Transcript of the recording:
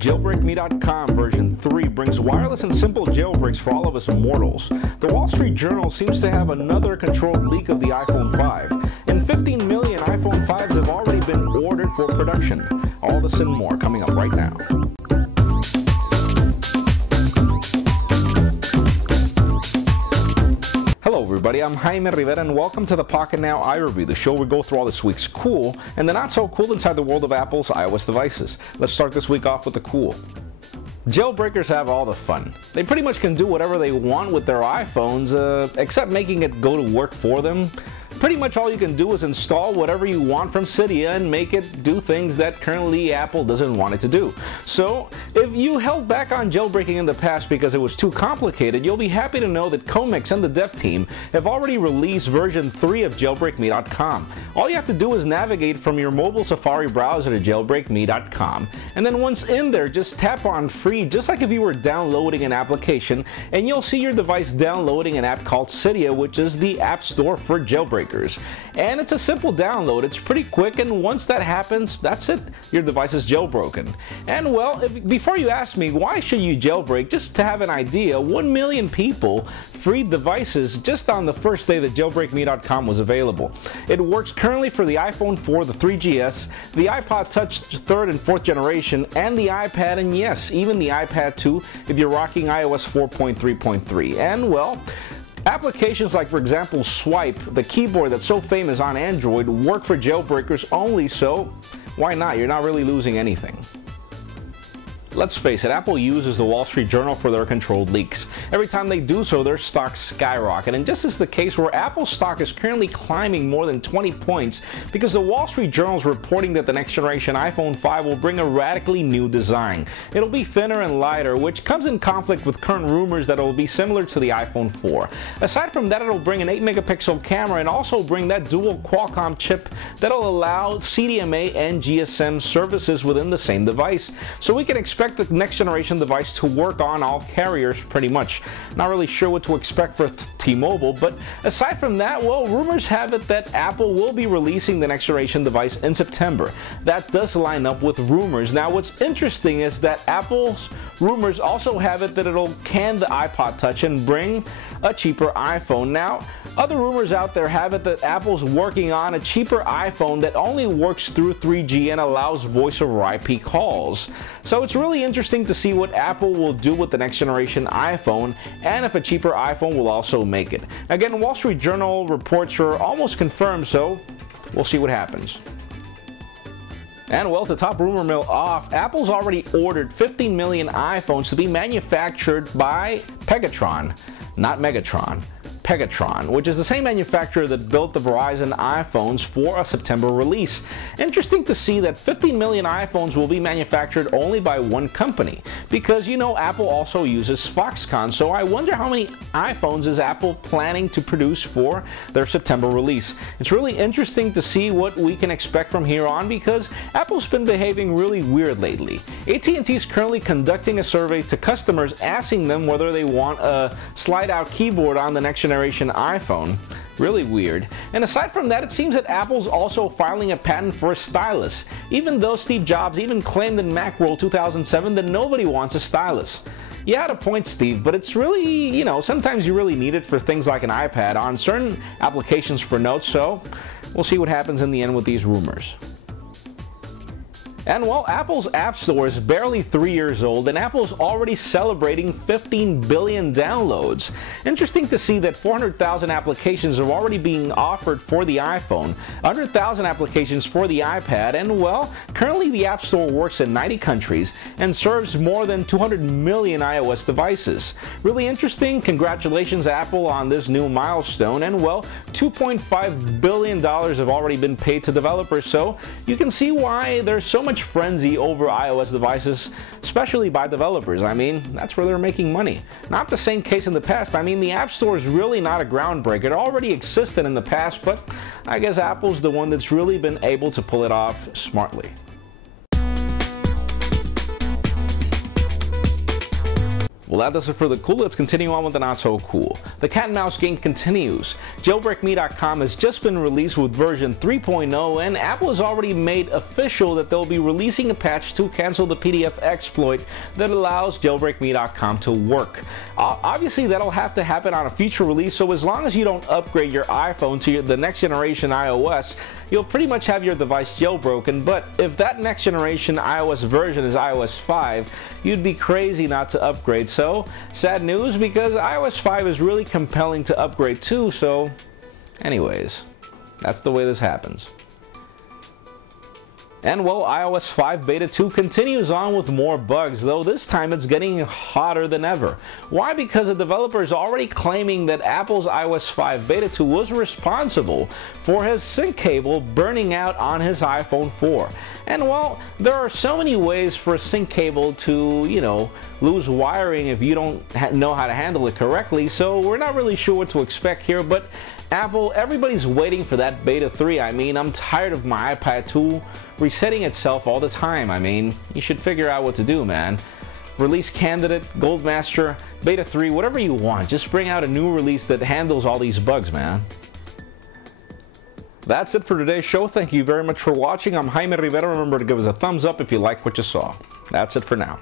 JailbreakMecom version 3 brings wireless and simple jailbreaks for all of us mortals. The Wall Street Journal seems to have another controlled leak of the iPhone 5, and 15 million iPhone 5s have already been ordered for production. All this and more coming up right now. Hello everybody, I'm Jaime Rivera and welcome to the Pocketnow iReview, the show where we go through all this week's cool and the not so cool inside the world of Apple's iOS devices. Let's start this week off with the cool. Jailbreakers have all the fun. They pretty much can do whatever they want with their iPhones, except making it go to work for them. Pretty much all you can do is install whatever you want from Cydia and make it do things that currently Apple doesn't want it to do. So, if you held back on jailbreaking in the past because it was too complicated, you'll be happy to know that Comics and the dev team have already released version 3 of JailbreakMe.com. All you have to do is navigate from your mobile Safari browser to JailbreakMe.com, and then once in there, just tap on free, just like if you were downloading an application, and you'll see your device downloading an app called Cydia, which is the app store for jailbreakers. And it's a simple download, it's pretty quick, and once that happens, that's it, your device is jailbroken. And well, before you ask me why should you jailbreak, just to have an idea, 1 million people freed devices just on the first day that JailbreakMe.com was available. It works currently for the iPhone 4, the 3GS, the iPod Touch 3rd and 4th generation, and the iPad, and yes, even the iPad 2 if you're rocking iOS 4.3.3. And well, applications like, for example, Swipe, the keyboard that's so famous on Android, work for jailbreakers only, so why not? You're not really losing anything. Let's face it, Apple uses the Wall Street Journal for their controlled leaks. Every time they do so, their stocks skyrocket, and just as the case where Apple's stock is currently climbing more than 20 points because the Wall Street Journal is reporting that the next generation iPhone 5 will bring a radically new design. It'll be thinner and lighter, which comes in conflict with current rumors that it'll be similar to the iPhone 4. Aside from that, it'll bring an 8-megapixel camera and also bring that dual Qualcomm chip that'll allow CDMA and GSM services within the same device. So we can expect the next generation device to work on all carriers pretty much. Not really sure what to expect for T-Mobile, but aside from that, well, rumors have it that Apple will be releasing the next generation device in September. That does line up with rumors. Now, what's interesting is that Apple's rumors also have it that it'll can the iPod Touch and bring a cheaper iPhone. Now, other rumors out there have it that Apple's working on a cheaper iPhone that only works through 3G and allows voice over IP calls. So it's really interesting to see what Apple will do with the next generation iPhone and if a cheaper iPhone will also make it. Again, Wall Street Journal reports are almost confirmed, so we'll see what happens. And well, to top rumor mill off, Apple's already ordered 15 million iPhones to be manufactured by Pegatron, not Megatron. Pegatron, which is the same manufacturer that built the Verizon iPhones for a September release. Interesting to see that 15 million iPhones will be manufactured only by one company, because you know Apple also uses Foxconn, so I wonder how many iPhones is Apple planning to produce for their September release. It's really interesting to see what we can expect from here on, because Apple's been behaving really weird lately. AT&T is currently conducting a survey to customers asking them whether they want a slide-out keyboard on the next generation iPhone. Really weird. And aside from that, it seems that Apple's also filing a patent for a stylus, even though Steve Jobs even claimed in Macworld 2007 that nobody wants a stylus. You had a point, Steve, but it's really, you know, sometimes you really need it for things like an iPad on certain applications for notes, so we'll see what happens in the end with these rumors. And well, Apple's App Store is barely 3 years old, and Apple's already celebrating 15 billion downloads. Interesting to see that 400,000 applications are already being offered for the iPhone, 100,000 applications for the iPad, and well, currently the App Store works in 90 countries and serves more than 200 million iOS devices. Really interesting. Congratulations, Apple, on this new milestone, and well, $2.5 billion have already been paid to developers, so you can see why there's so much frenzy over iOS devices, especially by developers. I mean, that's where they're making money. Not the same case in the past. I mean, the App Store is really not a groundbreaker. It already existed in the past, but I guess Apple's the one that's really been able to pull it off smartly. Well, Well, that does it for the cool. Let's continue on with the not so cool. The cat and mouse game continues. JailbreakMecom has just been released with version 3.0, and Apple has already made official that they'll be releasing a patch to cancel the PDF exploit that allows JailbreakMecom to work. Obviously, that'll have to happen on a future release, so as long as you don't upgrade your iPhone to the next generation iOS, you'll pretty much have your device jailbroken. But if that next generation iOS version is iOS 5, you'd be crazy not to upgrade. So, sad news, because iOS 5 is really compelling to upgrade to. So, anyways, that's the way this happens. And well, iOS 5 Beta 2 continues on with more bugs, though this time it's getting hotter than ever. Why? Because the developer is already claiming that Apple's iOS 5 Beta 2 was responsible for his sync cable burning out on his iPhone 4. And well, there are so many ways for a sync cable to, lose wiring if you don't know how to handle it correctly, so we're not really sure what to expect here, but Apple, everybody's waiting for that Beta 3. I mean, I'm tired of my iPad 2 resetting itself all the time. I mean, you should figure out what to do, man. Release candidate, Goldmaster, Beta 3, whatever you want. Just bring out a new release that handles all these bugs, man. That's it for today's show. Thank you very much for watching. I'm Jaime Rivera. Remember to give us a thumbs up if you like what you saw. That's it for now.